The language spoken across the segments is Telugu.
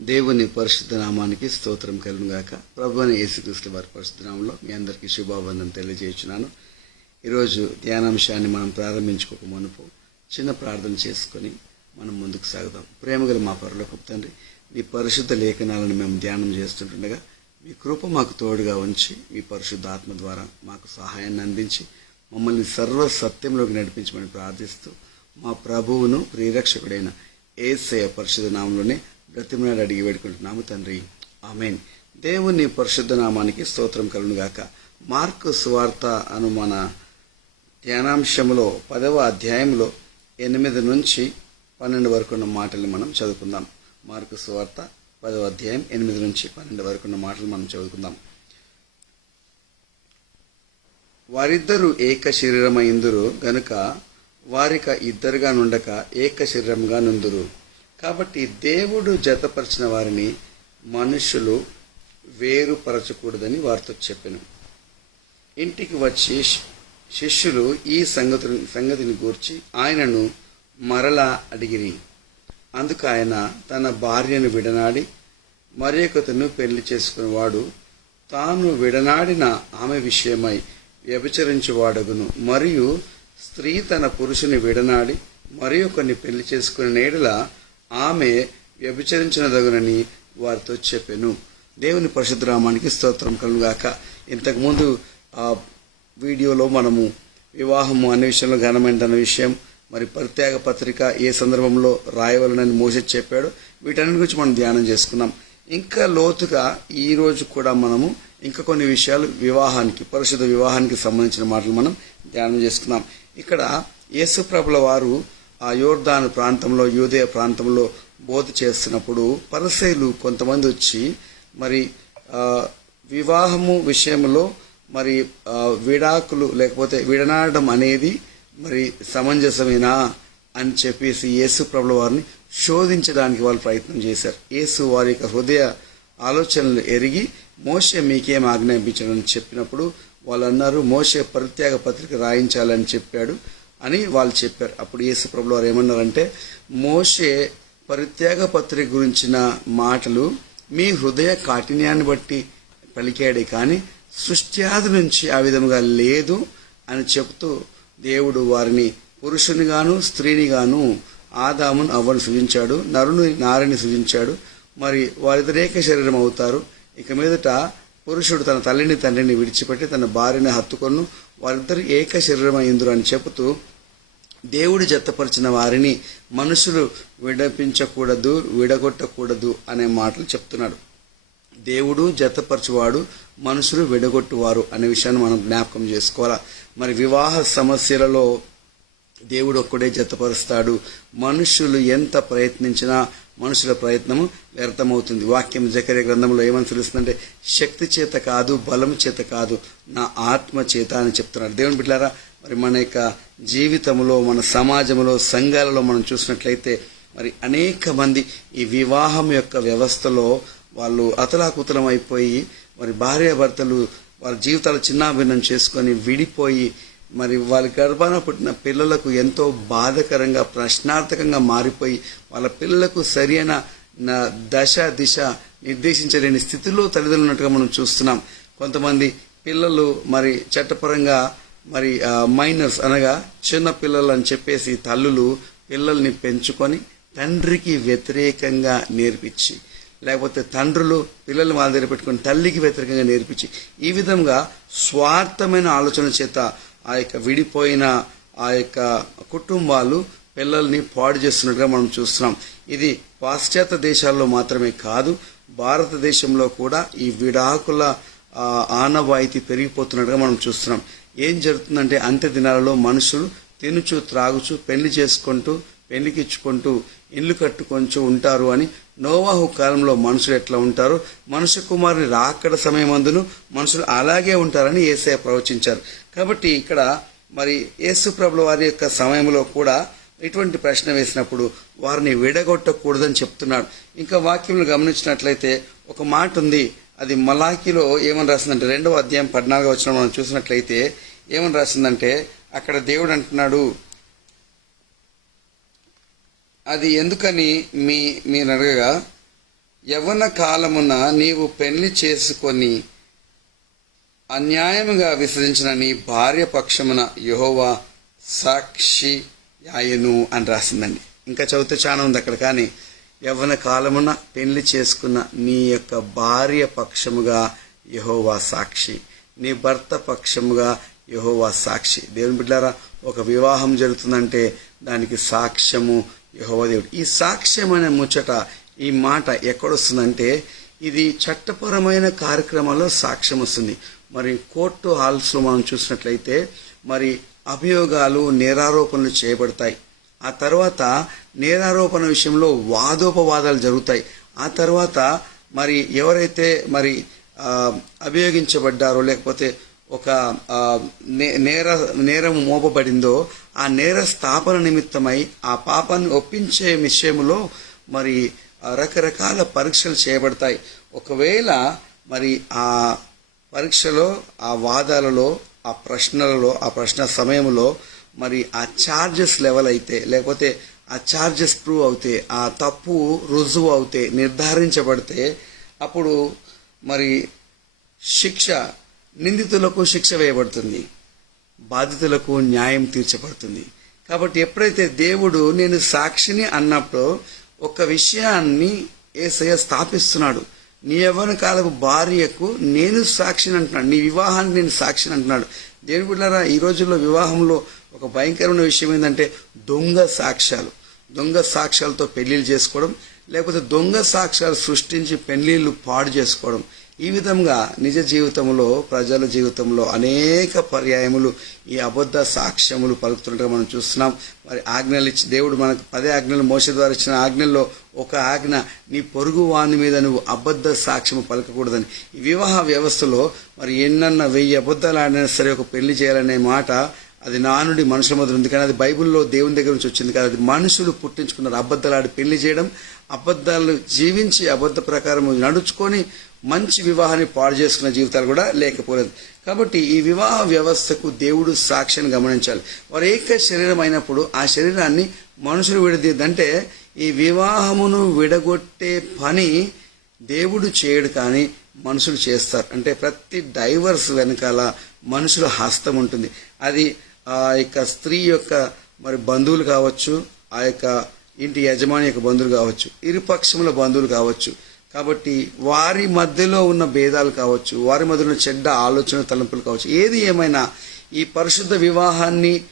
దేవుని పరిశుద్ధ నామానికి స్తోత్రం కలుగును గాక ప్రభు అని యేసుక్రీస్తు వారి పరిశుద్ధనామంలో మీ అందరికీ శుభాబంధం తెలియజేస్తున్నాను ఈరోజు ధ్యానాంశాన్ని మనం ప్రారంభించుకోక మునుపు చిన్న ప్రార్థన చేసుకొని మనం ముందుకు సాగుదాం. ప్రేమగల మా పరలోక తండ్రి మీ పరిశుద్ధ లేఖనాలను మేము ధ్యానం చేస్తుంటుండగా మీ కృప మాకు తోడుగా ఉంచి మీ పరిశుద్ధ ఆత్మ ద్వారా మాకు సహాయాన్ని అందించి మమ్మల్ని సర్వ సత్యంలోకి నడిపించమని ప్రార్థిస్తూ మా ప్రభువును ప్రియరక్షకుడైన ఏసయ పరిశుద్ధ నామంలోనే బ్రతిమనాడు అడిగి వేడుకుంటున్నాము తండ్రి. ఆమెన్. దేవుని పరిశుద్ధ నామానికి స్తోత్రం కలుగుగాక మార్కు సువార్త అను మన ధ్యానాంశంలో పదవ అధ్యాయంలో ఎనిమిది నుంచి పన్నెండు వరకు ఉన్న మాటలు మనం చదువుకుందాం. మార్కు సువార్త పదవ అధ్యాయం ఎనిమిది నుంచి పన్నెండు వరకు ఉన్న మాటలు మనం చదువుకుందాం. వారిద్దరూ ఏక శరీరమైందురు గనుక వారిక ఇద్దరుగా నుండక ఏక శరీరంగా నుందురు. కాబట్టి దేవుడు జతపరిచిన వారిని మనుషులు వేరుపరచకూడదని వారితో చెప్పాను. ఇంటికి వచ్చి శి- శిష్యులు ఈ సంగతి సంగతిని గూర్చి ఆయనను మరలా అడిగిరి. అందుకు ఆయన తన భార్యను విడనాడి మరొకతను పెళ్ళి చేసుకునేవాడు. తాను విడనాడిన ఆమె విషయమై వ్యభిచరించువాడగును. మరియు స్త్రీ తన పురుషుని విడనాడి మరి ఒకరిని పెళ్ళి చేసుకునే నేడల ఆమె వ్యభిచరించినదగునని వారితో చెప్పాను. దేవుని పరిశుద్ధరామానికి స్తోత్రం కలుగాక ఇంతకుముందు ఆ వీడియోలో మనము వివాహము అనే విషయంలో ఘనమైనదన్న విషయం మరి ప్రత్యేక పత్రిక ఏ సందర్భంలో రాయవలనని మోసే చెప్పాడు. వీటన్నిటి గురించి మనం ధ్యానం చేసుకున్నాం. ఇంకా లోతుగా ఈరోజు కూడా మనము ఇంకా కొన్ని విషయాలు వివాహానికి పరిశుద్ధ వివాహానికి సంబంధించిన మాటలు మనం ధ్యానం చేసుకున్నాం. ఇక్కడ యేసుప్రభుల వారు ఆ యోర్దాను ప్రాంతంలో యూదయ ప్రాంతంలో బోధ చేస్తున్నప్పుడు పరసేలు కొంతమంది వచ్చి మరి వివాహము విషయంలో మరి విడాకులు లేకపోతే విడనాడడం అనేది మరి సమంజసమేనా అని చెప్పేసి యేసు ప్రభుల వారిని శోధించడానికి వాళ్ళు ప్రయత్నం చేశారు. యేసు వారి యొక్క హృదయ ఆలోచనలు ఎరిగి మోసే మీకేం ఆజ్ఞాపించాలని చెప్పినప్పుడు వాళ్ళు అన్నారు మోసే పరిత్యాగ పత్రిక రాయించాలని చెప్పాడు. అని వాళ్ళు చెప్పారు. అప్పుడు యేసు ప్రభుల వారు ఏమన్నారంటే మోషే పరిత్యాగ పత్రిక గురించిన మాటలు మీ హృదయ కాఠిన్యాన్ని బట్టి పలికాడే కానీ సృష్ట్యాది నుంచి ఆ విధముగా లేదు అని చెప్తూ దేవుడు వారిని పురుషునిగాను స్త్రీనిగాను ఆదామును అవ్వను సృజించాడు నరుని నారిని సృజించాడు. మరి వారిద్దరేక శరీరం అవుతారు. ఇక మీదట పురుషుడు తన తల్లిని తండ్రిని విడిచిపెట్టి తన భార్యని హత్తుకొను వారిద్దరు ఏక శరీరమైందురు అని చెబుతూ దేవుడు జతపరిచిన వారిని మనుషులు విడపించకూడదు విడగొట్టకూడదు అనే మాటలు చెప్తున్నాడు. దేవుడు జతపరచువాడు మనుషులు విడగొట్టువారు అనే విషయాన్ని మనం జ్ఞాపకం చేసుకోవాలా? మరి వివాహ సమస్యలలో దేవుడు ఒక్కడే జతపరుస్తాడు. మనుషులు ఎంత ప్రయత్నించినా మనుషుల ప్రయత్నము వ్యర్థమవుతుంది. వాక్యం జకరే గ్రంథంలో ఏమని తెలుస్తుందంటే శక్తి చేత కాదు బలం చేత కాదు నా ఆత్మ చేత అని చెప్తున్నాడు దేవుని బిడ్డారా మరి మన యొక్క జీవితంలో మన సమాజంలో సంఘాలలో మనం చూసినట్లయితే మరి అనేక మంది ఈ వివాహం యొక్క వ్యవస్థలో వాళ్ళు అతలాకుతలం అయిపోయి మరి భార్యాభర్తలు వారి జీవితాలు చిన్నాభిన్నం చేసుకొని విడిపోయి మరి వాళ్ళ గర్భాన పుట్టిన పిల్లలకు ఎంతో బాధకరంగా ప్రశ్నార్థకంగా మారిపోయి వాళ్ళ పిల్లలకు సరైన నా- దశ దిశ నిర్దేశించలేని స్థితిలో తల్లిదండ్రులు ఉన్నట్టుగా మనం చూస్తున్నాం. కొంతమంది పిల్లలు మరి చట్టపరంగా మరి మైనర్స్ అనగా చిన్న పిల్లలు అని చెప్పేసి తల్లులు పిల్లల్ని పెంచుకొని తండ్రికి వ్యతిరేకంగా నేర్పించి లేకపోతే తండ్రులు పిల్లలు వాళ్ళ దగ్గర పెట్టుకొని తల్లికి వ్యతిరేకంగా నేర్పించి ఈ విధంగా స్వార్థమైన ఆలోచన చేత ఆ యొక్క విడిపోయిన ఆ యొక్క కుటుంబాలు పిల్లల్ని పాడు చేస్తున్నట్టుగా మనం చూస్తున్నాం. ఇది పాశ్చాత్య దేశాల్లో మాత్రమే కాదు భారతదేశంలో కూడా ఈ విడాకుల ఆనవాయితీ పెరిగిపోతున్నట్టుగా మనం చూస్తున్నాం. ఏం జరుగుతుందంటే అంత్య దినాలలో మనుషులు తినుచు త్రాగుచు పెళ్ళి చేసుకుంటూ పెళ్ళికిచ్చుకుంటూ ఇల్లు కట్టుకొంచు ఉంటారు అని నోవాహు కాలంలో మనుషులు ఎట్లా ఉంటారో? మనుష్య కుమారుని రాకడ సమయమందును మనుషులు అలాగే ఉంటారని ఏసయ ప్రవచించారు. కాబట్టి ఇక్కడ మరి యేసు ప్రభుల వారి యొక్క సమయంలో కూడా ఇటువంటి ప్రశ్న వేసినప్పుడు వారిని విడగొట్టకూడదని చెప్తున్నాడు. ఇంకా వాక్యంలో గమనించినట్లయితే ఒక మాట ఉంది. అది మలాకిలో ఏమని రాసిందంటే రెండవ అధ్యాయం పద్నాలుగు వచ్చిన మనం చూసినట్లయితే ఏమని రాసిందంటే అక్కడ దేవుడు అంటున్నాడు అది ఎందుకని మీ మీరు అడగగా యవ్వన కాలమున నీవు పెళ్ళి చేసుకొని అన్యాయముగా విసరించిన నీ భార్య పక్షమున యహోవా సాక్షి యాయను అని రాసిందండి. ఇంకా చదివితే చాలా ఉంది అక్కడ. కానీ యవ్వన కాలమున పెళ్ళి చేసుకున్న నీ యొక్క భార్య పక్షముగా యహోవా సాక్షి నీ భర్త పక్షముగా యహోవా సాక్షి. దేవుని బిడ్డారా ఒక వివాహం జరుగుతుందంటే దానికి సాక్ష్యము యహోవా దేవుడు. ఈ సాక్ష్యం అనే ముచ్చట ఈ మాట ఎక్కడొస్తుందంటే ఇది చట్టపరమైన కార్యక్రమాల్లో సాక్ష్యం వస్తుంది. మరి కోర్టు హాల్స్లో మనం చూసినట్లయితే మరి అభియోగాలు నేరారోపణలు చేయబడతాయి. ఆ తర్వాత నేరారోపణ విషయంలో వాదోపవాదాలు జరుగుతాయి. ఆ తర్వాత మరి ఎవరైతే మరి అభియోగించబడ్డారో లేకపోతే ఒక నే- నేర నేరం మోపబడిందో ఆ నేర స్థాపన నిమిత్తమై ఆ పాపాన్ని ఒప్పించే విషయంలో మరి రకరకాల పరీక్షలు చేయబడతాయి. ఒకవేళ మరి ఆ పరీక్షలో ఆ వాదాలలో ఆ ప్రశ్నలలో ఆ ప్రశ్న సమయంలో మరి ఆ ఛార్జెస్ లెవెల్ అయితే లేకపోతే ఆ ఛార్జెస్ ప్రూవ్ అవుతే ఆ తప్పు రుజువు అవుతే నిర్ధారించబడితే అప్పుడు మరి శిక్ష నిందితులకు శిక్ష వేయబడుతుంది. బాధితులకు న్యాయం తీర్చబడుతుంది. కాబట్టి ఎప్పుడైతే దేవుడు నేను సాక్షిని అన్నప్పుడు ఒక విషయాన్ని ఏసయ్య స్థాపిస్తున్నాడు. నీ యవ్వన కాలపు భార్యకు నేను సాక్షిని అంటున్నాడు. నీ వివాహానికి నేను సాక్షిని అంటున్నాడు. దేవుని బిడ్డారా ఈ రోజుల్లో వివాహంలో ఒక భయంకరమైన విషయం ఏంటంటే దొంగ సాక్ష్యాలు. దొంగ సాక్ష్యాలతో పెళ్ళిళ్ళు చేసుకోవడం లేకపోతే దొంగ సాక్ష్యాలు సృష్టించి పెళ్ళిళ్ళు పాడు చేసుకోవడం. ఈ విధంగా నిజ జీవితంలో ప్రజల జీవితంలో అనేక పర్యాయములు ఈ అబద్ధ సాక్ష్యములు పలుకుతుండగా మనం చూస్తున్నాం. మరి ఆజ్ఞలు ఇచ్చి దేవుడు మనకు పదే ఆజ్ఞలు మోస ద్వారా ఇచ్చిన ఆజ్ఞల్లో ఒక ఆజ్ఞ నీ పొరుగు వాని మీద నువ్వు అబద్ధ సాక్ష్యము పలకకూడదని. ఈ వివాహ వ్యవస్థలో మరి ఎన్నన్న వెయ్యి అబద్ధాలు ఆడినా సరే ఒక పెళ్ళి చేయాలనే మాట అది నానుడి మనుషుల మధ్య ఉంది. కానీ అది బైబిల్లో దేవుని దగ్గర నుంచి వచ్చింది. కాదు అది మనుషులు పుట్టించుకున్నారు. అబద్ధాలు ఆడి పెళ్ళి చేయడం అబద్ధాలు జీవించి అబద్ధ ప్రకారం నడుచుకొని మంచి వివాహాన్ని పాడు చేసుకున్న జీవితాలు కూడా లేకపోలేదు. కాబట్టి ఈ వివాహ వ్యవస్థకు దేవుడు సాక్ష్యాన్ని గమనించాలి. వారు ఏక శరీరం అయినప్పుడు ఆ శరీరాన్ని మనుషులు విడదీద్దంటే ఈ వివాహమును విడగొట్టే పని దేవుడు చేయడు కానీ మనుషులు చేస్తారు. అంటే ప్రతి డైవర్స్ వెనకాల మనుషుల హస్తం ఉంటుంది. అది ఆ యొక్క స్త్రీ యొక్క మరి బంధువులు కావచ్చు ఆ యొక్క ఇంటి యజమాని యొక్క బంధువులు కావచ్చు ఇరుపక్షముల బంధువులు కావచ్చు కాబట్టి వారి మధ్యలో ఉన్న భేదాలు కావచ్చు వారి మధ్యలో ఉన్న చెడ్డ ఆలోచన తలంపులు కావచ్చు ఏది ఏమైనా ఈ పరిశుద్ధ వివాహాన్ని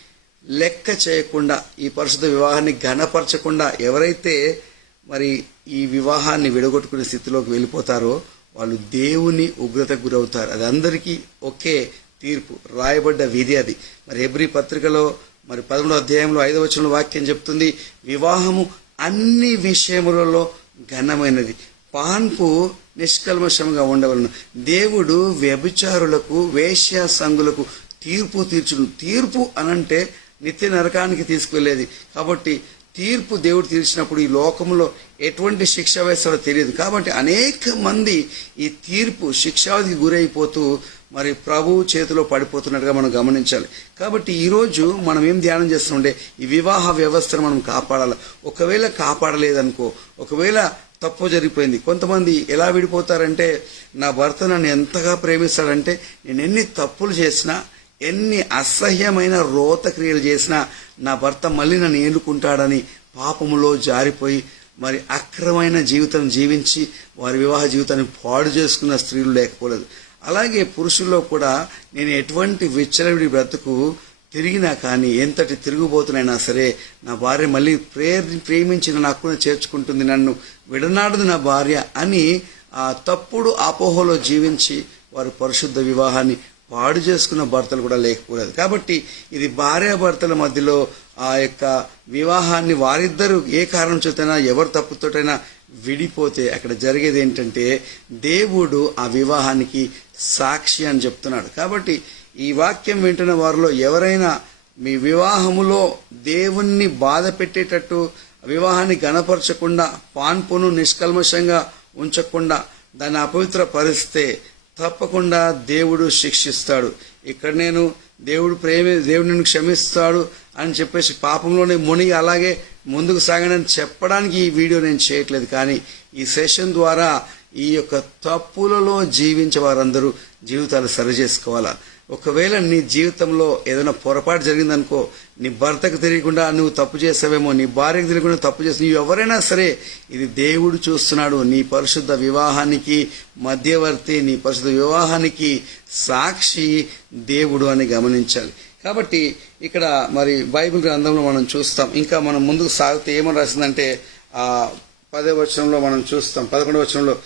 లెక్క చేయకుండా ఈ పరిశుద్ధ వివాహాన్ని ఘనపరచకుండా ఎవరైతే మరి ఈ వివాహాన్ని విడగొట్టుకునే స్థితిలోకి వెళ్ళిపోతారో వాళ్ళు దేవుని ఉగ్రతకు గురవుతారు. అది అందరికీ ఒకే తీర్పు రాయబడ్డ విధి అది. మరి ఎబ్రి పత్రికలో మరి పదమూడో అధ్యాయంలో ఐదవ వచనంలో వాక్యం చెప్తుంది వివాహము అన్ని విషయములలో ఘనమైనది. పాన్పు నిష్కల్మషంగా ఉండవలను. దేవుడు వ్యభిచారులకు వేశ్య సంగులకు తీర్పు తీర్చును. తీర్పు అనంటే నిత్య నరకానికి తీసుకువెళ్ళేది. కాబట్టి తీర్పు దేవుడు తీర్చినప్పుడు ఈ లోకంలో ఎటువంటి శిక్ష వేస్తారో తెలియదు. కాబట్టి అనేక మంది ఈ తీర్పు శిక్షావిధికి గురైపోతూ మరి ప్రభువు చేతిలో పడిపోతున్నట్టుగా మనం గమనించాలి. కాబట్టి ఈరోజు మనం ఏం ధ్యానం చేస్తుండే ఈ వివాహ వ్యవస్థను మనం కాపాడాలి. ఒకవేళ కాపాడలేదనుకో ఒకవేళ తప్పు జరిగిపోయింది. కొంతమంది ఎలా విడిపోతారంటే నా భర్త నన్ను ఎంతగా ప్రేమిస్తాడంటే నేను ఎన్ని తప్పులు చేసినా ఎన్ని అసహ్యమైన రోత క్రియలు చేసినా నా భర్త మళ్ళీ నన్ను ఏలుకుంటాడని పాపములో జారిపోయి మరి అక్రమైన జీవితం జీవించి వారి వివాహ జీవితాన్ని పాడు చేసుకున్న స్త్రీలు లేకపోలేదు. అలాగే పురుషుల్లో కూడా నేను ఎటువంటి విచ్చలవిడి బ్రతుకు తిరిగినా కానీ ఎంతటి తిరుగుబోతునైనా సరే నా భార్య మళ్ళీ ప్రేర్ ప్రేమించిన నన్ను చేర్చుకుంటుంది. నన్ను విడనాడదు నా భార్య అని ఆ తప్పుడు అపోహలో జీవించి వారు పరిశుద్ధ వివాహాన్ని పాడు చేసుకున్న భర్తలు కూడా లేకపోలేదు. కాబట్టి ఇది భార్యాభర్తల మధ్యలో ఆ యొక్క వివాహాన్ని వారిద్దరూ ఏ కారణం చేతైనా ఎవరు తప్పుతోటైనా విడిపోతే అక్కడ జరిగేది ఏంటంటే దేవుడు ఆ వివాహానికి సాక్షి అని చెప్తున్నాడు. కాబట్టి ఈ వాక్యం వింటున్న వారిలో ఎవరైనా మీ వివాహములో దేవుణ్ణి బాధ పెట్టేటట్టు వివాహాన్ని గణపరచకుండా పాన్పును నిష్కల్మషంగా ఉంచకుండా దాన్ని అపవిత్ర పరిస్తే తప్పకుండా దేవుడు శిక్షిస్తాడు. ఇక్కడ నేను దేవుడు ప్రేమి దేవుడు నిన్ను క్షమిస్తాడు అని చెప్పేసి పాపంలోనే మునిగి అలాగే ముందుకు సాగనని చెప్పడానికి ఈ వీడియో నేను చేయట్లేదు. కానీ ఈ సెషన్ ద్వారా ఈ యొక్క తప్పులలో జీవించే వారందరూ జీవితాలు సరి చేసుకోవాలా? ఒకవేళ నీ జీవితంలో ఏదైనా పొరపాటు జరిగిందనుకో నీ భర్తకు తెలియకుండా నువ్వు తప్పు చేసావేమో నీ భార్యకు తెలియకుండా తప్పు చేసి నువ్వు ఎవరైనా సరే ఇది దేవుడు చూస్తున్నాడు నీ పరిశుద్ధ వివాహానికి మధ్యవర్తి నీ పరిశుద్ధ వివాహానికి సాక్షి దేవుడు అని గమనించాలి. కాబట్టి ఇక్కడ మరి బైబిల్ గ్రంథంలో మనం చూస్తాం. ఇంకా మనం ముందుకు సాగితే ఏమని రాసిందంటే ఆ పదే వచనంలో మనం చూస్తాం. పదకొండవ వచనంలో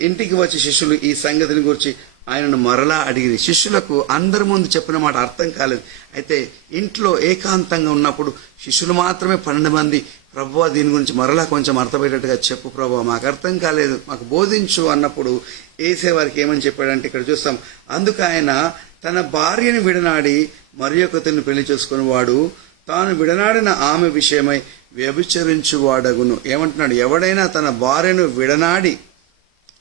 ఇంటికి వచ్చి శిష్యులు ఈ సంగతిని గురించి ఆయనను మరలా అడిగింది. శిష్యులకు అందరి ముందు చెప్పిన మాట అర్థం కాలేదు. అయితే ఇంట్లో ఏకాంతంగా ఉన్నప్పుడు శిష్యులు మాత్రమే పన్నెండు మంది. ప్రభు దీని గురించి మరలా కొంచెం అర్థమయ్యేటట్టుగా చెప్పు ప్రభు మాకు అర్థం కాలేదు. మాకు బోధించు అన్నప్పుడు ఏసే వారికి ఏమని చెప్పాడంటే ఇక్కడ చూస్తాం. అందుకు ఆయన తన భార్యను విడనాడి మరి ఒకరిని పెళ్ళి చేసుకుని వాడు తాను విడనాడిన ఆమె విషయమై వ్యభిచరించువాడగును. ఏమంటున్నాడు? ఎవడైనా తన భార్యను విడనాడి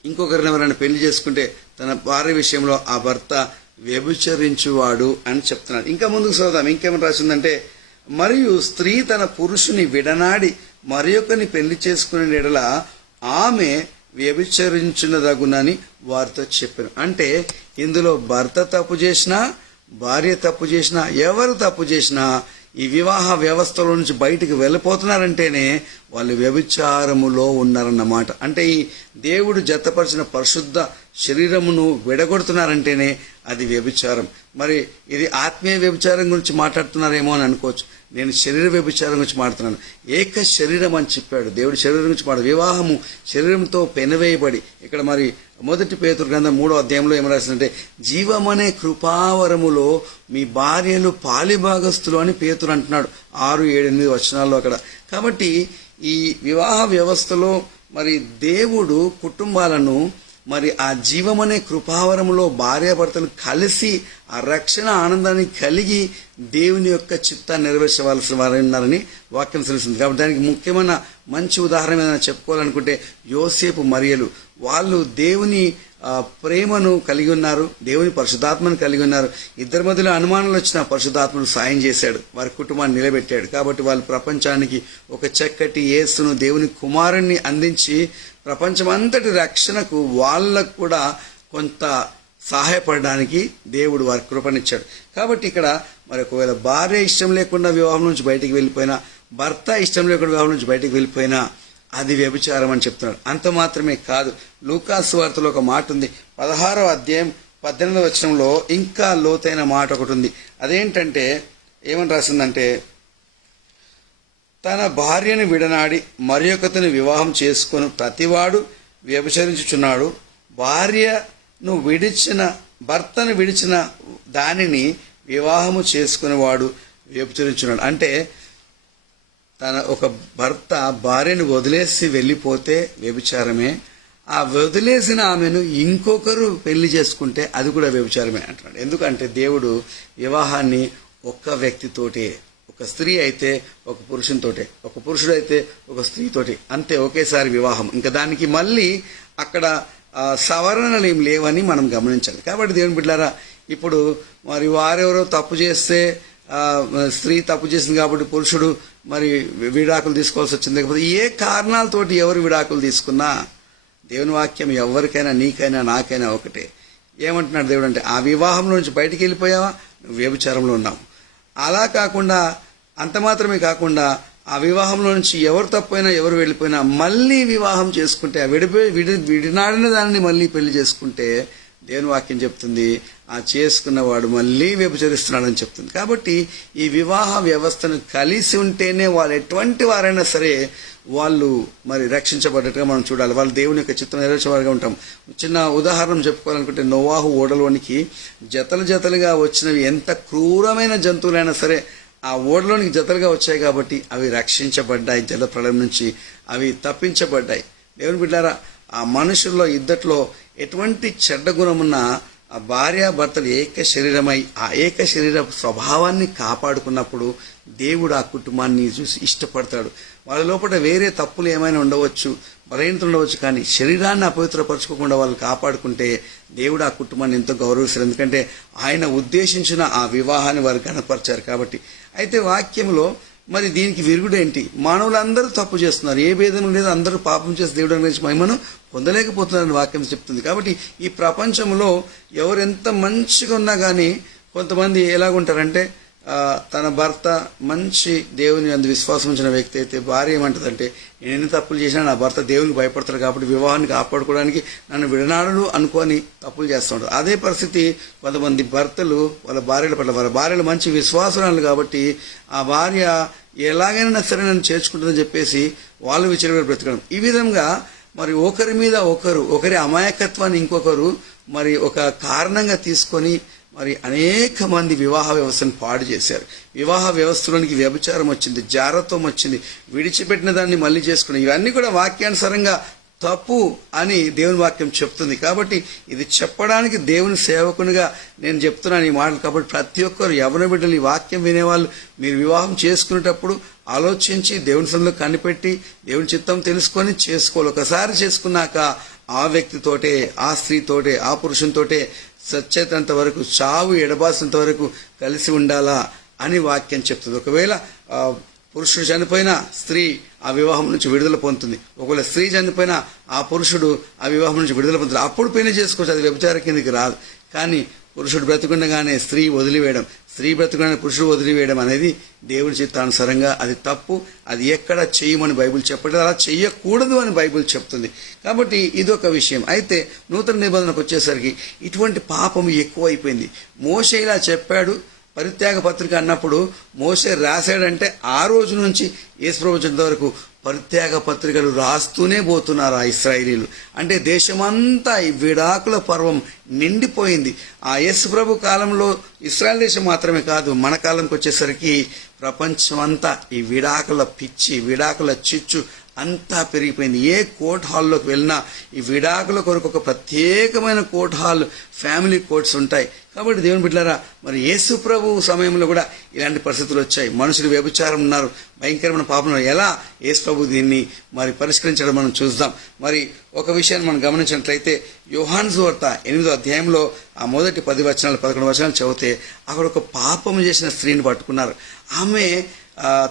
ఇంకొకరిని ఎవరైనా పెళ్ళి చేసుకుంటే తన భార్య విషయంలో ఆ భర్త వ్యభిచరించువాడు అని చెప్తున్నాడు. ఇంకా ముందుకు చదువుదాం ఇంకేమైనా రాసిందంటే మరియు స్త్రీ తన పురుషుని విడనాడి మరి ఒకరిని పెళ్ళి చేసుకునే ఎడల ఆమె వ్యభిచరించినదగునని వారితో చెప్పాను. అంటే ఇందులో భర్త తప్పు చేసినా భార్య తప్పు చేసినా ఎవరు తప్పు చేసినా ఈ వివాహ వ్యవస్థలో నుంచి బయటికి వెళ్ళిపోతున్నారంటేనే వాళ్ళు వ్యభిచారములో ఉన్నారన్నమాట. అంటే ఈ దేవుడు జతపరిచిన పరిశుద్ధ శరీరమును విడగొడుతున్నారంటేనే అది వ్యభిచారం. మరి ఇది ఆత్మీయ వ్యభిచారం గురించి మాట్లాడుతున్నారేమో అని అనుకోవచ్చు. నేను శరీర వ్యభిచారం గురించి మాట్లాడుతున్నాను. ఏక శరీరం అని చెప్పాడు. దేవుడు శరీరం గురించి మాట వివాహము శరీరంతో పెనవేయబడి ఇక్కడ మరి మొదటి పేతురు గ్రంథం మూడో అధ్యాయంలో ఏం రాసిందంటే జీవమనే కృపావరములో మీ భార్యలు పాలిభాగస్తులు అని పేతురు అంటున్నాడు. ఆరు ఏడు ఎనిమిది వచనాల్లో అక్కడ. కాబట్టి ఈ వివాహ వ్యవస్థలో మరి దేవుడు కుటుంబాలను మరి ఆ జీవమనే కృపావరములో భార్యాభర్తలు కలిసి ఆ రక్షణ ఆనందాన్ని కలిగి దేవుని యొక్క చిత్తాన్ని నెరవేర్చవలసిన వారు ఉన్నారని వాక్యం తెలుస్తుంది కాబట్టి దానికి ముఖ్యమైన మంచి ఉదాహరణ ఏదైనా చెప్పుకోవాలనుకుంటే యోసేపు మరియలు వాళ్ళు దేవుని ప్రేమను కలిగి ఉన్నారు దేవుని పరిశుధాత్మను కలిగి ఉన్నారు. ఇద్దరి మధ్యలో అనుమానాలు వచ్చిన పరిశుధాత్మను సాయం చేశాడు వారి కుటుంబాన్ని నిలబెట్టాడు. కాబట్టి వాళ్ళు ప్రపంచానికి ఒక చక్కటి యేసును దేవుని కుమారుణ్ణి అందించి ప్రపంచమంతటి రక్షణకు వాళ్ళకు కూడా కొంత సహాయపడడానికి దేవుడు వారి కృపనిచ్చాడు. కాబట్టి ఇక్కడ మరి ఒకవేళ భార్య ఇష్టం లేకుండా వివాహం నుంచి బయటికి వెళ్ళిపోయినా భర్త ఇష్టం లేకుండా వివాహం నుంచి బయటికి వెళ్ళిపోయినా అది వ్యభిచారం అని చెప్తున్నాడు. అంత మాత్రమే కాదు. లూకాస్ వార్తలో ఒక మాట ఉంది. పదహారో అధ్యాయం పద్దెనిమిదవ వచనంలో ఇంకా లోతైన మాట ఒకటి ఉంది. అదేంటంటే ఏమని రాసిందంటే తన భార్యను విడనాడి మరి వివాహం చేసుకొని ప్రతివాడు వ్యభిచరించుచున్నాడు. భార్యను విడిచిన భర్తను విడిచిన దానిని వివాహము చేసుకునేవాడు వ్యభిచరించున్నాడు. అంటే తన ఒక భర్త భార్యను వదిలేసి వెళ్ళిపోతే వ్యభిచారమే. ఆ వదిలేసిన ఆమెను ఇంకొకరు పెళ్ళి చేసుకుంటే అది కూడా వ్యభిచారమే అంటున్నాడు. ఎందుకంటే దేవుడు వివాహాన్ని ఒక్క వ్యక్తితోటే ఒక స్త్రీ అయితే ఒక పురుషునితోటే ఒక పురుషుడు అయితే ఒక స్త్రీతోటి. అంతే ఒకేసారి వివాహం. ఇంకా దానికి మళ్ళీ అక్కడ సవరణలు ఏం లేవని మనం గమనించాలి. కాబట్టి దేవుని బిడ్డారా ఇప్పుడు మరి వారెవరో తప్పు చేస్తే స్త్రీ తప్పు చేసింది కాబట్టి పురుషుడు మరి విడాకులు తీసుకోవాల్సి వచ్చింది. లేకపోతే ఏ కారణాలతోటి ఎవరు విడాకులు తీసుకున్నా దేవుని వాక్యం ఎవరికైనా నీకైనా నాకైనా ఒకటే. ఏమంటున్నాడు దేవుడు అంటే ఆ వివాహం నుంచి బయటికి వెళ్ళిపోయావా? వ్యభిచారంలో ఉన్నావు. అలా కాకుండా అంత మాత్రమే కాకుండా ఆ వివాహంలో నుంచి ఎవరు తప్పైనా ఎవరు వెళ్ళిపోయినా మళ్ళీ వివాహం చేసుకుంటే ఆ విడిపోయి విడి విడినాడిన దానిని మళ్ళీ పెళ్ళి చేసుకుంటే దేవుని వాక్యం చెప్తుంది? ఆ చేసుకున్నవాడు మళ్ళీ వ్యభిచరిస్తున్నాడని చెప్తుంది. కాబట్టి ఈ వివాహ వ్యవస్థను కలిసి ఉంటేనే వాళ్ళు ఎటువంటి వారైనా సరే వాళ్ళు మరి రక్షించబడ్డట్టుగా మనం చూడాలి. వాళ్ళు దేవుని యొక్క చిత్రం నెరవేర్చేవారుగా ఉంటాం. చిన్న ఉదాహరణ చెప్పుకోవాలనుకుంటే నోవాహు ఓడలోనికి జతలు జతలుగా వచ్చినవి ఎంత క్రూరమైన జంతువులైనా సరే ఆ ఓడలోనికి జతలుగా వచ్చాయి కాబట్టి అవి రక్షించబడ్డాయి. జల ప్రళయం నుంచి అవి తప్పించబడ్డాయి. దేవుని బిడ్డారా ఆ మనుషుల్లో ఇద్దట్లో ఎటువంటి చెడ్డ గుణమున్న ఆ భార్యాభర్తలు ఏక శరీరమై ఆ ఏక శరీర స్వభావాన్ని కాపాడుకున్నప్పుడు దేవుడు ఆ కుటుంబాన్ని చూసి ఇష్టపడతాడు. వాళ్ళ లోపల వేరే తప్పులు ఏమైనా ఉండవచ్చు బలహీనత ఉండవచ్చు కానీ శరీరాన్ని అపవిత్రపరచుకోకుండా వాళ్ళు కాపాడుకుంటే దేవుడు ఆ కుటుంబాన్ని ఎంతో గౌరవిస్తారు. ఎందుకంటే ఆయన ఉద్దేశించిన ఆ వివాహాన్ని వారు కనపరిచారు కాబట్టి. అయితే వాక్యంలో మరి దీనికి విరుగుడేంటి మానవులందరూ తప్పు చేస్తున్నారు. ఏ భేదం లేదు అందరూ పాపం చేసి దేవుడు గురించి మహిమను పొందలేకపోతున్నారని వాక్యం చెప్తుంది. కాబట్టి ఈ ప్రపంచంలో ఎవరు ఎంత మంచిగా ఉన్నా కానీ కొంతమంది ఎలాగుంటారంటే తన భర్త మంచి దేవుని అందు విశ్వాసం ఉంచిన వ్యక్తి అయితే భార్య ఏమంటదంటే నేను ఎన్ని తప్పులు చేసినా నా భర్త దేవునికి భయపడతాడు కాబట్టి వివాహాన్ని కాపాడుకోవడానికి నన్ను విడనాడు అనుకొని తప్పులు చేస్తుంటారు అదే పరిస్థితి కొంతమంది భర్తలు వాళ్ళ భార్యల పట్ల వాళ్ళ భార్యలు మంచి విశ్వాసనాలు కాబట్టి ఆ భార్య ఎలాగైనా సరే నన్ను చేర్చుకుంటుందని చెప్పేసి వాళ్ళు విచారణ బ్రతకడం. ఈ విధంగా మరి ఒకరి మీద ఒకరు ఒకరి అమాయకత్వాన్ని ఇంకొకరు మరి ఒక కారణంగా తీసుకొని మరి అనేక మంది వివాహ వ్యవస్థను పాడు చేశారు. వివాహ వ్యవస్థలోనికి వ్యభిచారం వచ్చింది జారత్వం వచ్చింది. విడిచిపెట్టిన దాన్ని మళ్ళీ చేసుకుని ఇవన్నీ కూడా వాక్యానుసారంగా తప్పు అని దేవుని వాక్యం చెప్తుంది. కాబట్టి ఇది చెప్పడానికి దేవుని సేవకునిగా నేను చెప్తున్నాను ఈ మాటలు. కాబట్టి ప్రతి ఒక్కరు యవన బిడ్డలు ఈ వాక్యం వినేవాళ్ళు మీరు వివాహం చేసుకునేటప్పుడు ఆలోచించి దేవుని సందులో కనిపెట్టి దేవుని చిత్తం తెలుసుకొని చేసుకోవాలి. ఒకసారి చేసుకున్నాక ఆ వ్యక్తితోటే ఆ స్త్రీతోటే ఆ పురుషునితోటే సచ్చేతంత వరకు చావు ఎడబాసినంత వరకు కలిసి ఉండాలా అని వాక్యం చెప్తుంది. ఒకవేళ పురుషుడు చనిపోయినా స్త్రీ ఆ వివాహం నుంచి విడుదల పొందుతుంది. ఒకవేళ స్త్రీ చనిపోయినా ఆ పురుషుడు ఆ వివాహం నుంచి విడుదల పొందుతుంది. అప్పుడు పెళ్ళి చేసుకోవచ్చు. అది వ్యభిచార కిందకి రాదు. కానీ పురుషుడు బ్రతుకుండగానే స్త్రీ వదిలివేయడం స్త్రీ బ్రతుకుండగానే పురుషుడు వదిలివేయడం అనేది దేవుడి చిత్తానుసారంగా అది తప్పు. అది ఎక్కడ చేయమని బైబిల్ చెప్పండి అలా చెయ్యకూడదు అని బైబిల్ చెప్తుంది. కాబట్టి ఇదొక విషయం. అయితే నూతన నిబంధనకు వచ్చేసరికి ఇటువంటి పాపం ఎక్కువైపోయింది. మోసే ఇలా చెప్పాడు పరిత్యాగ పత్రిక అన్నప్పుడు మోసే రాశాడంటే ఆ రోజు నుంచి యేసుప్రభు వరకు పరిత్యాగ పత్రికలు రాస్తూనే పోతున్నారు ఆ ఇస్రాయిలీలు. అంటే దేశమంతా ఈ విడాకుల పర్వం నిండిపోయింది. ఆ యేసుప్రభు కాలంలో ఇస్రాయల్ దేశం మాత్రమే కాదు మన కాలంకి వచ్చేసరికి ప్రపంచమంతా ఈ విడాకుల పిచ్చి విడాకుల చిచ్చు అంతా పెరిగిపోయింది. ఏ కోర్ట్ హాల్లోకి వెళ్ళినా ఈ విడాకుల కొరకు ఒక ప్రత్యేకమైన కోర్ట్ హాల్ ఫ్యామిలీ కోర్ట్స్ ఉంటాయి. కాబట్టి దేవుని బిడ్డారా మరి యేసు ప్రభు సమయంలో కూడా ఇలాంటి పరిస్థితులు వచ్చాయి. మనుషులు వ్యభిచారం ఉన్నారు. భయంకరమైన పాపం ఎలా యేసు ప్రభు దీన్ని మరి పరిష్కరించడం మనం చూద్దాం. మరి ఒక విషయాన్ని మనం గమనించినట్లయితే యోహాన్ సువార్త ఎనిమిదో అధ్యాయంలో ఆ మొదటి పది వచనాలు పదకొండు వచనాలు చదివితే అక్కడ ఒక పాపం చేసిన స్త్రీని పట్టుకున్నారు. ఆమె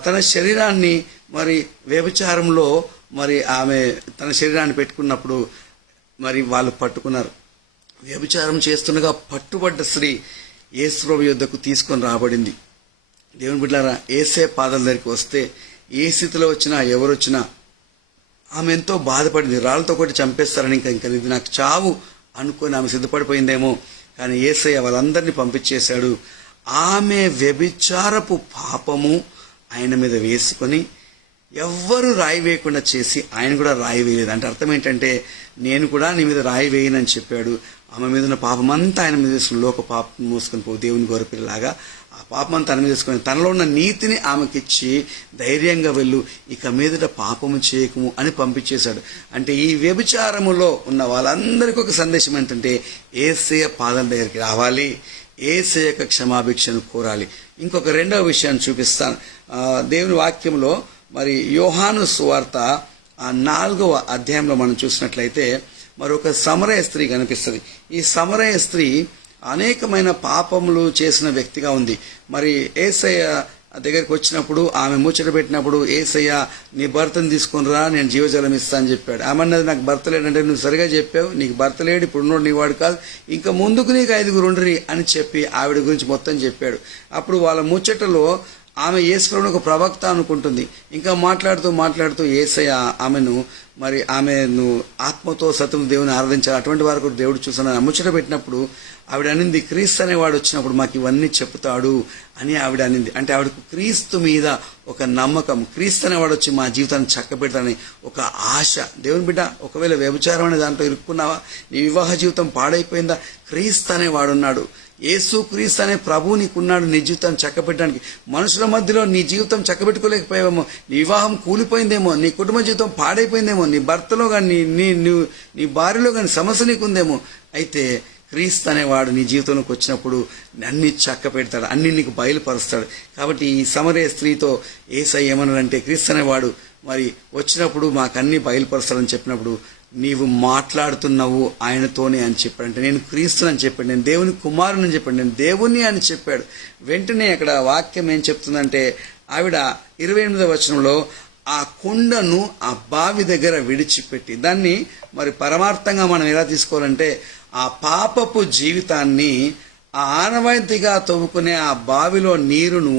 తన శరీరాన్ని మరి వ్యభిచారంలో మరి ఆమె తన శరీరాన్ని పెట్టుకున్నప్పుడు మరి వాళ్ళు పట్టుకున్నారు. వ్యభిచారం చేస్తుండగా పట్టుబడ్డ స్త్రీ ఏసుప్రభు యుద్ధకు తీసుకొని రాబడింది. దేవుని బిడ్డారా ఏసే పాదాల దగ్గరికి వస్తే ఏ స్థితిలో వచ్చినా ఎవరొచ్చినా ఆమె ఎంతో బాధపడింది. రాళ్ళతో కొట్టి చంపేస్తారని ఇంకా ఇంకా ఇది నాకు చావు అనుకొని ఆమె సిద్ధపడిపోయిందేమో. కానీ ఏసయ్య వాళ్ళందరినీ పంపించేశాడు. ఆమె వ్యభిచారపు పాపము ఆయన మీద వేసుకొని ఎవ్వరు రాయి వేయకుండా చేసి ఆయన కూడా రాయి వేయలేదు. అంటే అర్థం ఏంటంటే నేను కూడా నీ మీద రాయి వేయనని చెప్పాడు. ఆమె మీద ఉన్న పాపం అంతా ఆయన మీద వేసుకుని లోక పాపం మోసుకొని పో దేవుని గొరపిల్లలాగా ఆ పాపం అంతా తన మీద వేసుకొని తనలో ఉన్న నీతిని ఆమెకిచ్చి ధైర్యంగా వెళ్ళు ఇక మీదట పాపము చేయకము అని పంపించేశాడు. అంటే ఈ వ్యభిచారములో ఉన్న వాళ్ళందరికీ ఒక సందేశం ఏంటంటే ఏసయ పాదం దగ్గరికి రావాలి ఏసయక క్షమాభిక్షను కోరాలి. ఇంకొక రెండవ విషయాన్ని చూపిస్తాను. దేవుని వాక్యంలో మరి యోహాను సువార్త ఆ నాలుగవ అధ్యాయంలో మనం చూసినట్లయితే మరొక సమరయ స్త్రీ కనిపిస్తుంది. ఈ సమరయ స్త్రీ అనేకమైన పాపములు చేసిన వ్యక్తిగా ఉంది. మరి ఏసయ్య దగ్గరికి వచ్చినప్పుడు ఆమె ముచ్చట పెట్టినప్పుడు ఏసయ్య నీ భర్తను తీసుకుని రా నేను జీవజలం ఇస్తా అని చెప్పాడు. ఆమె అన్నది నాకు భర్త లేడంటే నువ్వు సరిగా చెప్పావు నీకు భర్త లేడు ఇప్పుడు ఉన్నోడు నీ వాడు కాదు ఇంకా ముందుకు నీకు ఐదుగురు ఉండరి అని చెప్పి ఆవిడ గురించి మొత్తం చెప్పాడు. అప్పుడు వాళ్ళ ముచ్చటలో ఆమె యేసుప్రభుని ఒక ప్రవక్త అనుకుంటుంది. ఇంకా మాట్లాడుతూ మాట్లాడుతూ ఏసయ్య ఆమెను మరి ఆమె నువ్వు ఆత్మతో సతం దేవుని ఆరాధించాలి. అటువంటి వారు కూడా దేవుడు చూసాను ముచ్చట పెట్టినప్పుడు ఆవిడ అనింది క్రీస్తు అనేవాడు వచ్చినప్పుడు మాకు ఇవన్నీ చెప్తాడు అని ఆవిడ అనింది. అంటే ఆవిడకు క్రీస్తు మీద ఒక నమ్మకం. క్రీస్తు అనేవాడు వచ్చి మా జీవితాన్ని చక్కబెడతానని ఒక ఆశ. దేవుని బిడ్డ ఒకవేళ వ్యభిచారం అనే దాంట్లో ఇరుక్కున్నావా? నీ వివాహ జీవితం పాడైపోయిందా? క్రీస్తు అనేవాడున్నాడు. యేసు క్రీస్తు అనే ప్రభువు నీకున్నాడు నీ జీవితాన్ని చక్కబెట్టడానికి. మనుషుల మధ్యలో నీ జీవితం చక్కబెట్టుకోలేకపోయావేమో నీ వివాహం కూలిపోయిందేమో నీ కుటుంబ జీవితం పాడైపోయిందేమో నీ భర్తలో కానీ నీ నీ నీ- భార్యలో కానీ సమస్య నీకుందేమో అయితే క్రీస్తు అనేవాడు నీ జీవితంలోకి వచ్చినప్పుడు అన్ని చక్క పెడతాడు అన్ని నీకు బయలుపరుస్తాడు. కాబట్టి ఈ సమరే స్త్రీతో ఏసై ఏమన్నాడంటే క్రీస్తు అనేవాడు మరి వచ్చినప్పుడు మాకు అన్ని బయలుపరుస్తాడని చెప్పినప్పుడు నీవు మాట్లాడుతున్నావు ఆయనతోనే అని చెప్పాడు అంటే నేను క్రీస్తుని చెప్పాడు నేను దేవుని కుమారుని చెప్పాడు నేను దేవుని అని చెప్పాడు. వెంటనే అక్కడ వాక్యం ఏం చెప్తుందంటే ఆవిడ ఇరవై ఎనిమిదవ వచనంలో ఆ కుండను ఆ బావి దగ్గర విడిచిపెట్టి దాన్ని మరి పరమార్థంగా మనం ఎలా తీసుకోవాలంటే ఆ పాపపు జీవితాన్ని ఆ ఆనవాయితీగా తవ్వుకునే ఆ బావిలో నీరును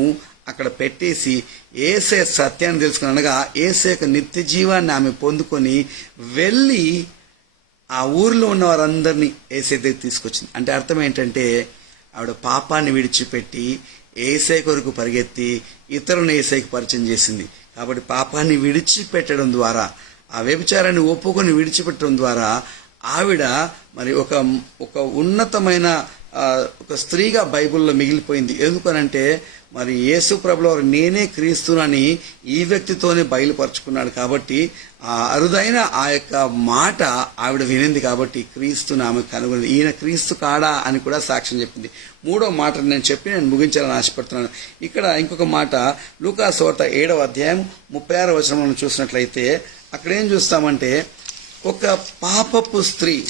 అక్కడ పెట్టేసి ఏసే సత్యాన్ని తెలుసుకుని అనగా ఏసే యొక్క నిత్య జీవాన్ని ఆమె పొందుకొని వెళ్ళి ఆ ఊరిలో ఉన్న వారందరినీ ఏసే దగ్గర తీసుకొచ్చింది. అంటే అర్థం ఏంటంటే ఆవిడ పాపాన్ని విడిచిపెట్టి ఏసే కొరకు పరిగెత్తి ఇతరులను ఏసైకి పరిచయం చేసింది. కాబట్టి పాపాన్ని విడిచిపెట్టడం ద్వారా ఆ వ్యభిచారాన్ని ఒప్పుకొని విడిచిపెట్టడం ద్వారా ఆవిడ మరి ఒక ఒక ఉన్నతమైన ఒక స్త్రీగా బైబిల్లో మిగిలిపోయింది. ఎందుకనంటే మరి యేసు ప్రభులవారు నేనే క్రీస్తునని ఈ వ్యక్తితోనే బయలుపరుచుకున్నాడు కాబట్టి ఆ అరుదైన ఆ యొక్క మాట ఆవిడ వినింది కాబట్టి క్రీస్తుని ఆమె కనుగొనింది ఈయన క్రీస్తు కాడా అని కూడా సాక్ష్యం చెప్పింది. మూడో మాట నేను చెప్పి నేను ముగించాలని ఆశపడుతున్నాను. ఇక్కడ ఇంకొక మాట లూకా సోర్త ఏడవ అధ్యాయం ముప్పై ఆరో వచనం చూసినట్లయితే అక్కడ ఏం చూస్తామంటే ఒక పాపపు స్త్రీ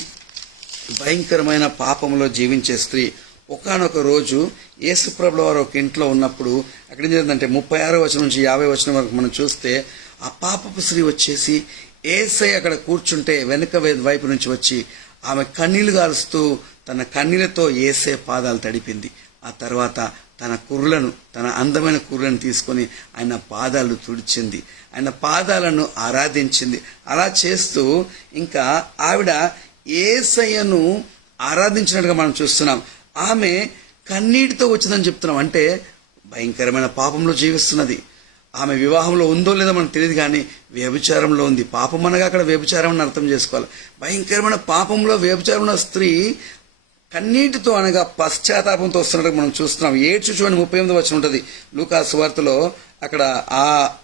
భయంకరమైన పాపంలో జీవించే స్త్రీ ఒకానొక రోజు యేసుప్రభుల వారు ఒక ఇంట్లో ఉన్నప్పుడు అక్కడ ఏం జరిగిందంటే ముప్పై ఆరో వచనం నుంచి యాభై వచనం వరకు మనం చూస్తే ఆ పాపపు స్త్రీ వచ్చేసి ఏసై అక్కడ కూర్చుంటే వెనుక వైపు నుంచి వచ్చి ఆమె కన్నీళ్ళు గారుస్తూ తన కన్నీళ్ళతో ఏసే పాదాలు తడిపింది. ఆ తర్వాత తన కుర్రలను తన అందమైన కుర్రలను తీసుకొని ఆయన పాదాలు తుడిచింది. ఆయన పాదాలను ఆరాధించింది. అలా చేస్తూ ఇంకా ఆవిడ ఏసయ్యను ఆరాధించినట్టుగా మనం చూస్తున్నాం. ఆమె కన్నీటితో వచ్చిందని చెప్తున్నాం. అంటే భయంకరమైన పాపంలో జీవిస్తున్నది. ఆమె వివాహంలో ఉందో లేదో మనకు తెలియదు కానీ వ్యభిచారంలో ఉంది. పాపం అనగా అక్కడ వ్యభిచారం అని అర్థం చేసుకోవాలి. భయంకరమైన పాపంలో వ్యభిచారం ఉన్న స్త్రీ కన్నీటితో అనగా పశ్చాత్తాపంతో వస్తున్నట్టు మనం చూస్తున్నాం. ఏడ్చు చూడండి ముప్పై ఎనిమిది వచ్చిన ఉంటుంది. లూకాస్ వార్తలో అక్కడ ఆ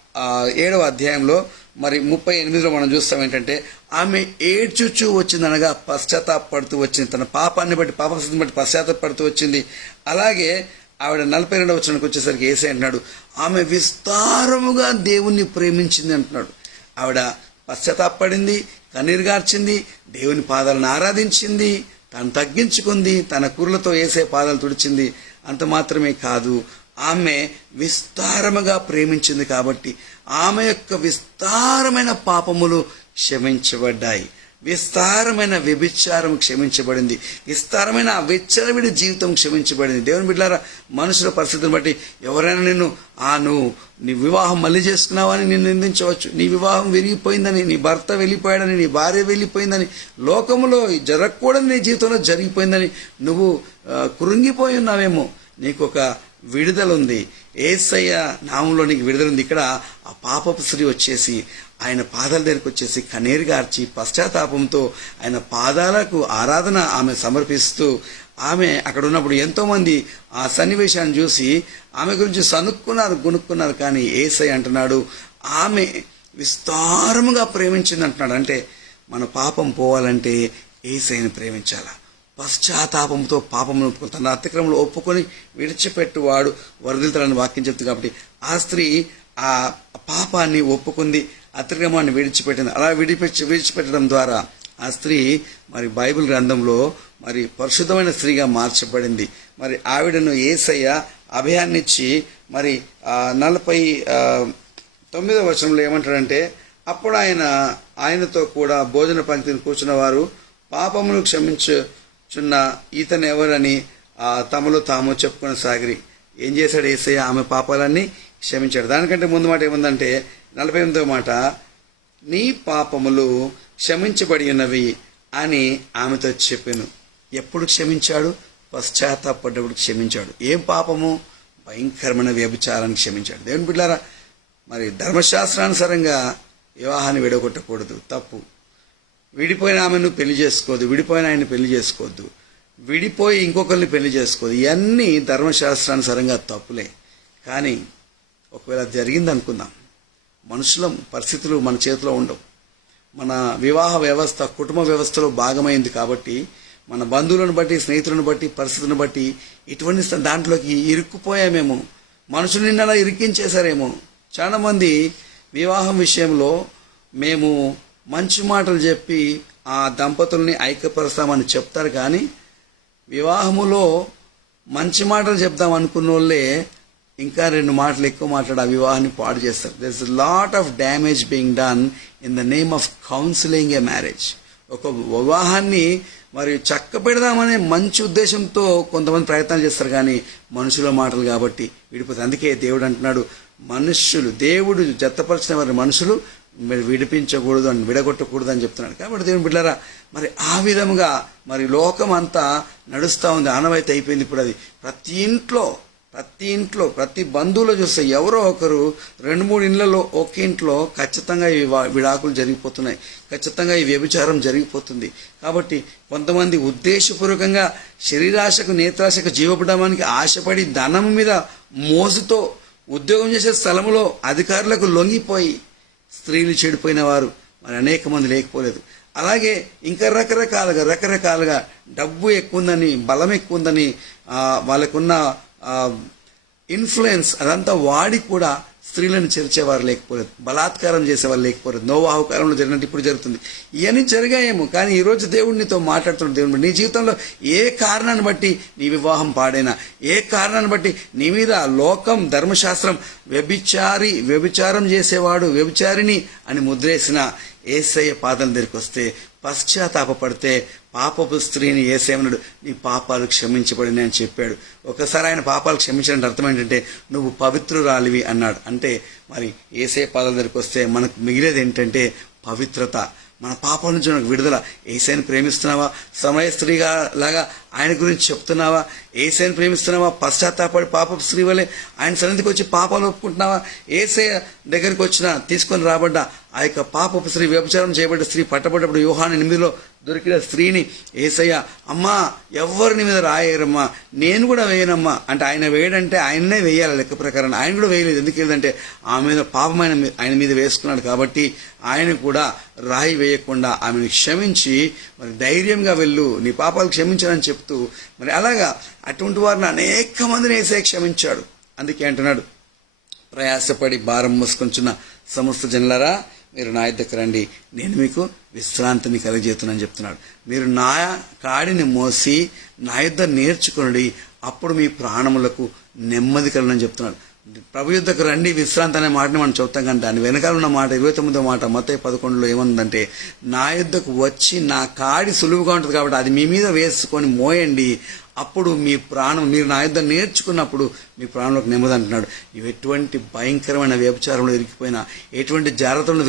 ఏడవ అధ్యాయంలో మరి ముప్పై ఎనిమిదిలో మనం చూస్తాం ఏంటంటే ఆమె ఏడ్చుచూ వచ్చిందనగా పశ్చాత్తాపడుతూ వచ్చింది. తన పాపాన్ని బట్టి పాపస్థితిని బట్టి పశ్చాత్తాపడుతూ వచ్చింది. అలాగే ఆవిడ నలభై రెండవ వచనానికి వచ్చేసరికి ఏసే అంటున్నాడు ఆమె విస్తారముగా దేవుణ్ణి ప్రేమించింది అంటున్నాడు. ఆవిడ పశ్చాత్తాపడింది కన్నీరు గార్చింది దేవుని పాదాలను ఆరాధించింది తను తగ్గించుకుంది తన కూరలతో వేసే పాదాలు తుడిచింది. అంత మాత్రమే కాదు ఆమె విస్తారముగా ప్రేమించింది కాబట్టి ఆమె యొక్క విస్తారమైన పాపములు క్షమించబడ్డాయి. విస్తారమైన వ్యభిచారం క్షమించబడింది. విస్తారమైన విచ్చలవిడి జీవితం క్షమించబడింది. దేవుని బిడ్డారా మనుషుల పరిస్థితిని బట్టి ఎవరైనా నిన్ను ఆ నువ్వు నీ వివాహం మళ్ళీ చేసుకున్నావని నిన్ను నిందించవచ్చు. నీ వివాహం విరిగిపోయిందని నీ భర్త వెళ్ళిపోయాడని నీ భార్య వెళ్ళిపోయిందని లోకములో జరగకూడని నీ జీవితంలో జరిగిపోయిందని నువ్వు ఆ, కృంగిపోయి ఉన్నావేమో. నీకు ఒక విడుదల ఉంది ఏసయ్య నామంలో నీకు విడుదల ఉంది ఇక్కడ ఆ పాపపు స్త్రీ వచ్చేసి ఆయన పాదాల దగ్గరికి వచ్చేసి కన్నీరు గార్చి పశ్చాత్తాపంతో ఆయన పాదాలకు ఆరాధన ఆమె సమర్పిస్తూ ఆమె అక్కడ ఉన్నప్పుడు ఎంతోమంది ఆ సన్నివేశాన్ని చూసి ఆమె గురించి సనుక్కున్నారు గునుక్కున్నారు. కానీ ఏసై అంటున్నాడు ఆమె విస్తారముగా ప్రేమించింది అంటున్నాడు అంటే మన పాపం పోవాలంటే ఏసైని ప్రేమించాలా? పశ్చాత్తాపంతో పాపమును తన అతిక్రమంలో ఒప్పుకొని విడిచిపెట్టువాడు వరదిల్తాడని వాక్యం చెప్తుంది కాబట్టి ఆ స్త్రీ ఆ పాపాన్ని ఒప్పుకుంది అతిక్రమాన్ని విడిచిపెట్టింది. అలా విడిపెట్టి విడిచిపెట్టడం ద్వారా ఆ స్త్రీ మరి బైబిల్ గ్రంథంలో మరి పరిశుద్ధమైన స్త్రీగా మార్చబడింది. మరి ఆవిడను ఏసయ్య అభయాన్నిచ్చి మరి నలభై తొమ్మిదో తొమ్మిదవ వచనంలో ఏమంటాడంటే అప్పుడు ఆయన ఆయనతో కూడా భోజన పంక్తిని కూర్చున్న వారు పాపమును చిన్న ఈతను ఎవరని ఆ, తమలో తాము చెప్పుకుని సాగిరి ఏం చేశాడు ఏసయ్య? ఆమె పాపాలన్నీ క్షమించాడు. దానికంటే ముందు మాట ఏముందంటే నలభై ఎనిమిదో మాట నీ పాపములు క్షమించబడి ఉన్నవి అని ఆమెతో చెప్పాను. ఎప్పుడు క్షమించాడు? పశ్చాత్తాపడ్డప్పుడు క్షమించాడు. ఏం పాపము? భయంకరమైన వ్యభిచారాన్ని క్షమించాడు. దేవుని బిడ్డారా మరి ధర్మశాస్త్రానుసారంగా వివాహాన్ని విడగొట్టకూడదు. తప్పు. విడిపోయిన ఆమెను పెళ్ళి చేసుకోవద్దు విడిపోయిన ఆయన్ని పెళ్ళి చేసుకోవద్దు. విడిపోయి ఇంకొకరిని పెళ్ళి చేసుకోవద్దు. ఇవన్నీ ధర్మశాస్త్రానుసారంగా తప్పులే. కానీ ఒకవేళ జరిగింది అనుకుందాం మనుషుల పరిస్థితులు మన చేతిలో ఉండవు. మన వివాహ వ్యవస్థ కుటుంబ వ్యవస్థలో భాగమైంది కాబట్టి మన బంధువులను బట్టి స్నేహితులను బట్టి పరిస్థితులను బట్టి ఇటువంటి దాంట్లోకి ఇరుక్కుపోయామేమో. మనుషులు నిన్న ఇరికించేశారేమో. చాలామంది వివాహం విషయంలో మేము మంచి మాటలు చెప్పి ఆ దంపతుల్ని ఐక్యపరుస్తామని చెప్తారు కానీ వివాహములో మంచి మాటలు చెప్దాం అనుకున్న వాళ్ళే ఇంకా రెండు మాటలు ఎక్కువ మాట్లాడి ఆ వివాహాన్ని పాడు చేస్తారు. There is lot of damage being done in the name of counselling a marriage ఒక వివాహాన్ని మరి చక్క పెడదామనే మంచి ఉద్దేశంతో కొంతమంది ప్రయత్నాలు చేస్తారు కానీ మనుషుల మాటలు కాబట్టి విడిపోతుంది అందుకే దేవుడు అంటున్నాడు మనుష్యులు దేవుడు జతపరిచిన వారి మనుషులు మీరు విడిపించకూడదు అని విడగొట్టకూడదు అని చెప్తున్నాడు. కాబట్టి దేవుని బిడ్డారా మరి ఆ విధముగా మరి లోకం అంతా నడుస్తూ ఉంది. ఆనవాయితీ అయిపోయింది ఇప్పుడు అది. ప్రతి ఇంట్లో ప్రతి ఇంట్లో ప్రతి బంధువులు చూస్తే ఎవరో ఒకరు రెండు మూడు ఇళ్ళలో ఒక ఇంట్లో ఖచ్చితంగా ఈ విడాకులు జరిగిపోతున్నాయి. ఖచ్చితంగా ఈ వ్యభిచారం జరిగిపోతుంది. కాబట్టి కొంతమంది ఉద్దేశపూర్వకంగా శరీరాశకు నేత్రాశకు జీవపడడానికి ఆశపడి ధనం మీద మోజుతో ఉద్యోగం చేసే స్థలంలో అధికారులకు లొంగిపోయి స్త్రీలు చెడిపోయిన వారు మరి అనేక మంది లేకపోలేదు. అలాగే ఇంకా రకరకాలుగా రకరకాలుగా డబ్బు ఎక్కువ ఉందని బలం ఎక్కువ ఉందని వాళ్ళకున్న ఇన్ఫ్లుయెన్స్ అదంతా వాడి కూడా స్త్రీలను చేర్చేవారు లేకపోలేదు బలాత్కారం చేసేవారు లేకపోలేదు నోవాహు కాలంలో జరిగినట్టు ఇప్పుడు జరుగుతుంది. ఇవన్నీ జరిగాయేమో కానీ ఈరోజు దేవుడినితో మాట్లాడుతున్న దేవుడు. నీ జీవితంలో ఏ కారణాన్ని బట్టి నీ వివాహం పాడైనా ఏ కారణాన్ని బట్టి నీ మీద లోకం ధర్మశాస్త్రం వ్యభిచారి వ్యభిచారం చేసేవాడు వ్యభిచారిని అని ముద్రేసిన ఏసయ్య పాదం దగ్గరికి వస్తే పశ్చాత్తాపపడితే పాపపు స్త్రీని ఏసేమనుడు నీ పాపాలు క్షమించబడిన అని చెప్పాడు. ఒకసారి ఆయన పాపాలు క్షమించడానికి అర్థం ఏంటంటే నువ్వు పవిత్రురాలివి అన్నాడు. అంటే మరి ఏసే పాదాల దగ్గరికి వస్తే మనకు మిగిలేది ఏంటంటే పవిత్రత. మన పాపాల నుంచి మనకు విడుదల. ఏసైని ప్రేమిస్తున్నావా? సమయ స్త్రీగా లాగా ఆయన గురించి చెప్తున్నావా? ఏసైని ప్రేమిస్తున్నావా? పశ్చాత్తాపడి పాపపు స్త్రీ వలె ఆయన సన్నిధికి వచ్చి పాపాలు ఒప్పుకుంటున్నావా? ఏసై దగ్గరికి వచ్చిన తీసుకొని రాబడ్డ ఆ యొక్క పాపపు స్త్రీ వ్యభిచారం చేయబడ్డ స్త్రీ పట్టబడ్డప్పుడు వ్యూహాన్ని ఎనిమిదిలో దొరికిన స్త్రీని ఏసయ్య అమ్మా ఎవరిని మీద రాయరమ్మా నేను కూడా వేయనమ్మా. అంటే ఆయన వేయడంటే ఆయన్నే వేయాలి లెక్క ప్రకారం. ఆయన కూడా వేయలేదు. ఎందుకు లేదంటే ఆమె మీద పాపం ఆయన మీ- ఆయన మీద వేసుకున్నాడు కాబట్టి ఆయన కూడా రాయి వేయకుండా ఆమెను క్షమించి మరి ధైర్యంగా వెళ్ళు. నీ పాపాలు క్షమించాలని చెప్తూ మరి అలాగా అటువంటి వారిని అనేక మందిని వేసే క్షమించాడు. అందుకే అంటున్నాడు ప్రయాసపడి భారం మోసుకొంచున్న సమస్త జనులరా మీరు నా దగ్గర రండి. నేను మీకు విశ్రాంతిని కలిగజేతున్నాను చెప్తున్నాడు. మీరు నా కాడిని మోసి నా యుద్ధ నేర్చుకునండి అప్పుడు మీ ప్రాణములకు నెమ్మది కలనని చెప్తున్నాడు. ప్రభు యుద్ధకు రండి విశ్రాంతి అనే మాటని మనం చెప్తాం కానీ దాని వెనకాల ఉన్న మాట ఇరవై తొమ్మిదో మాట మొత్తం పదకొండులో ఏముందంటే నా యుద్ధకు వచ్చి నా కాడి సులువుగా ఉంటుంది కాబట్టి అది మీ మీద వేసుకొని మోయండి అప్పుడు మీ ప్రాణం మీరు నా యుద్ధం నేర్చుకున్నప్పుడు మీ ప్రాణంలోకి నెమ్మది అంటున్నాడు. ఇవి ఎటువంటి భయంకరమైన వ్యభిచారంలో ఇరికిపోయినా ఎటువంటి జాగ్రత్తలు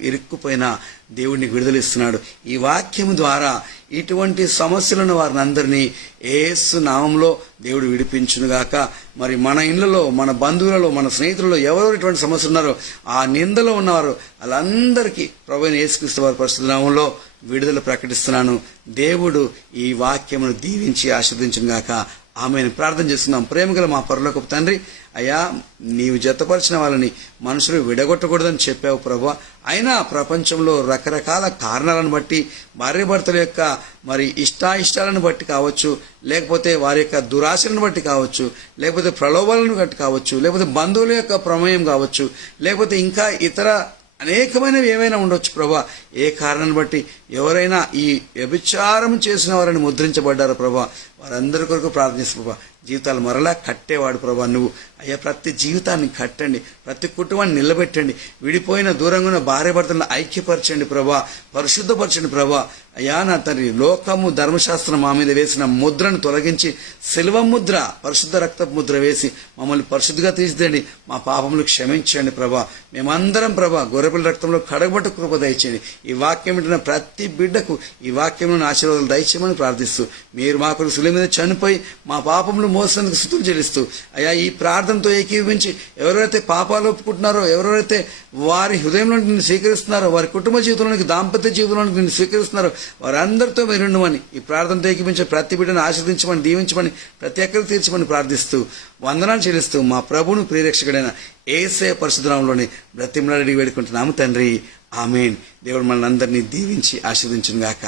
ఇరుక్కుపోయినా దేవుడిని విడుదలిస్తున్నాడు. ఈ వాక్యం ద్వారా ఇటువంటి సమస్యలను వారిని అందరినీ ఏసు నామంలో దేవుడు విడిపించునుగాక. మరి మన ఇళ్ళలో మన బంధువులలో మన స్నేహితులలో ఎవరెవరు ఇటువంటి సమస్యలు ఉన్నారో ఆ నిందలో ఉన్నవారు వాళ్ళందరికీ ప్రభు ఏసుక్రీస్తు వారి పరిస్థితి నామంలో విడుదల ప్రకటిస్తున్నాను. దేవుడు ఈ వాక్యమును దీవించి ఆస్వాదించుగాక ఆమెను. ప్రార్థన చేస్తున్నాం. ప్రేమగల మా పరలోకపు తండ్రి అయ్యా నీవు జతపరిచిన వాళ్ళని మనుషులు విడగొట్టకూడదని చెప్పావు ప్రభు. అయినా ప్రపంచంలో రకరకాల కారణాలను బట్టి భార్యాభర్తల యొక్క మరి ఇష్టాయిష్టాలను బట్టి కావచ్చు లేకపోతే వారి యొక్క దురాశలను బట్టి కావచ్చు లేకపోతే ప్రలోభాలను బట్టి కావచ్చు లేకపోతే బంధువుల యొక్క ప్రమేయం కావచ్చు లేకపోతే ఇంకా ఇతర అనేకమైనవి ఏమైనా ఉండొచ్చు ప్రభా. ఏ కారణాన్ని బట్టి ఎవరైనా ఈ వ్యభిచారం చేసిన వారిని ముద్రించబడ్డారు ప్రభా. వారందరి కొరకు ప్రార్థిస్తు ప్రభా. జీవితాలు మరలా కట్టేవాడు ప్రభా నువ్వు. అయ్యా ప్రతి జీవితాన్ని కట్టండి. ప్రతి కుటుంబాన్ని నిలబెట్టండి. విడిపోయిన దూరంగా ఉన్న భార్య భర్తలను ఐక్యపరచండి ప్రభా. పరిశుద్ధపరచండి ప్రభా. అయ్యా నా తండ్రి లోకము ధర్మశాస్త్రం మా మీద వేసిన ముద్రను తొలగించి శిల్వ ముద్ర పరిశుద్ధ రక్త ముద్ర వేసి మమ్మల్ని పరిశుద్ధిగా తీసిదండి మా పాపములు క్షమించండి ప్రభా. మేమందరం ప్రభా గొర్రెపిల్ల రక్తంలో కడగబట్టు కృప దయచేయండి. ఈ వాక్యం వింటున్న ప్రతి బిడ్డకు ఈ వాక్యంలోని ఆశీర్వాదాలు దయచేయమని ప్రార్థిస్తూ మీరు మాకు సులభ శిలువ మీద చనిపోయి మా పాపములు మోసినందుకు స్థుతులు చెల్లిస్తూ అయ్యా ఈ ప్రార్థనతో ఏకీభవించి ఎవరైతే పాపాలు ఒప్పుకుంటున్నారో ఎవరెవరైతే వారి హృదయంలో నిన్ను స్వీకరిస్తున్నారో వారి కుటుంబ జీవితంలోనికి దాంపత్య జీవితంలోనికి నిన్ను స్వీకరిస్తున్నారో వారందరితో మీరు ఉండమని ఈ ప్రార్థనతో ఏకీపించే ప్రతి బిడ్డను ఆశీర్దించమని దీవించమని ప్రతి ఒక్కరికి తీర్చమని ప్రార్థిస్తూ వందనాలు చెల్లిస్తూ మా ప్రభును ప్రియరక్షకుడైన ఏసే పరిశుద్ధంలోని బ్రతిమలాడి వేడుకుంటున్నాము తండ్రి. ఆమెన్. దేవుడు మనల్ని అందరినీ దీవించి ఆశీర్దించును గాక